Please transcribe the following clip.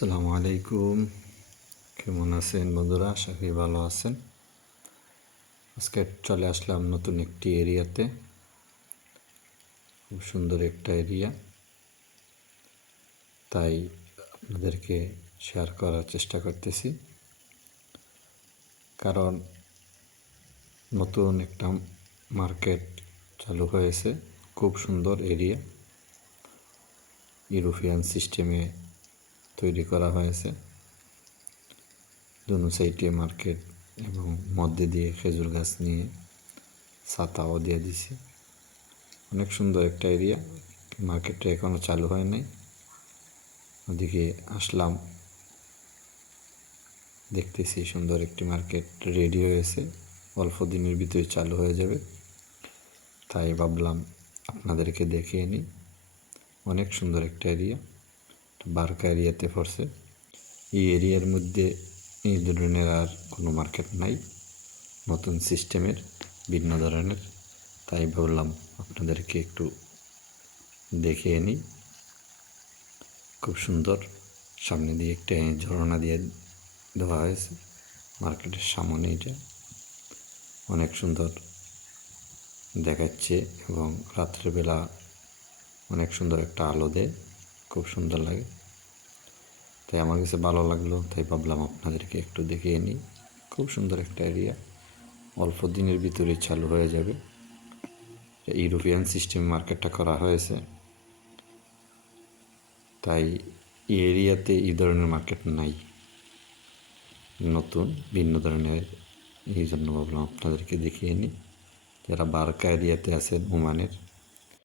আসসালামু আলাইকুম। কেমন আছেন বন্ধুরা? আশা করি ভালো আছেন। আজকে চলে আসলাম নতুন একটি এরিয়াতে। খুব সুন্দর একটা এরিয়া। তাই আপনাদেরকে শেয়ার করার চেষ্টা করতেছি। কারণ নতুন একটা মার্কেট চালু হয়েছে। খুব সুন্দর এরিয়া। ইউরোপিয়ান সিস্টেমে তৈরি করা হয়েছে। দুনো সাইডে মার্কেট এবং মধ্যে দিয়ে খেজুর গাছ নিয়ে ছাতাও দিয়ে দিছে। অনেক সুন্দর একটা এরিয়া। মার্কেটটা এখনও চালু হয় নাই। ওদিকে আসলাম। দেখতেছি সুন্দর একটি মার্কেট রেডি হয়েছে। অল্প দিনের ভিতরে চালু হয়ে যাবে। তাই ভাবলাম আপনাদেরকে দেখিয়ে নিই। অনেক সুন্দর একটা এরিয়া। বারকা এরিয়াতে পড়ছে। এই এরিয়ার মধ্যে এই ধরনের আর কোনো মার্কেট নাই। নতুন সিস্টেমের, ভিন্ন ধরনের। তাই ভাবলাম আপনাদেরকে একটু দেখিয়ে নিই। খুব সুন্দর, সামনে দিয়ে একটা ঝর্ণা দিয়ে দেওয়া হয়েছে। মার্কেটের সামনে এটা। অনেক সুন্দর দেখাচ্ছে এবং রাত্রেবেলা অনেক সুন্দর একটা আলো দেয়। খুব সুন্দর লাগে। তাই আমার কাছে ভালো লাগল, তাই ভাবলাম আপনাদেরকে একটু দেখিয়ে নিই। খুব সুন্দর একটা এরিয়া অল্প দিনের ভিতরে চালু হয়ে যাবে। ইউরোপিয়ান সিস্টেম মার্কেটটা করা হয়েছে। তাই এই এরিয়াতে এই ধরনের মার্কেট নাই। নতুন, ভিন্ন ধরনের। এই জন্য ভাবলাম আপনাদেরকে দেখিয়ে নিই। যারা বারকা এরিয়াতে আছেন ওমানের